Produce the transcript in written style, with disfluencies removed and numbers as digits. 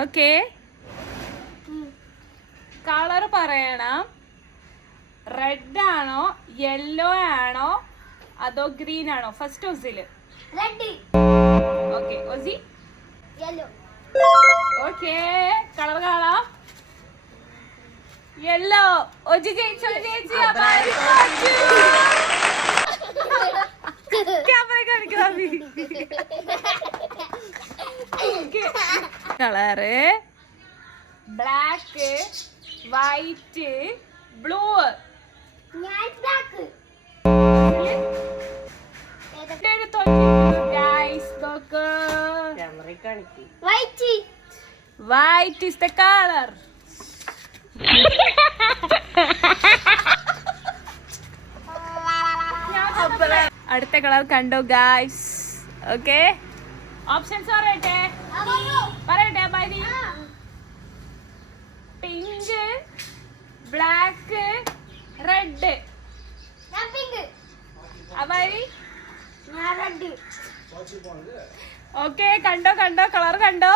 Okay, colour പറയണം. Red ആണോ yellow ആണോ അതോ ഗ്രീൻ ആണോ? ഫസ്റ്റ് ഒസില്. ഓക്കെ ഒസി. ഓക്കെ, കളർ കാണാം. യെല്ലോ. ഒജി ജയിച്ചു. Colour black, white, blue. White is the color. അടുത്ത കളർ കണ്ടോ ഗായ്സ്? ഓക്കെ, ഓപ്ഷൻസ് പറയട്ടെ. Pink, black, red. ഓക്കെ, കണ്ടോ കളർ കണ്ടോ?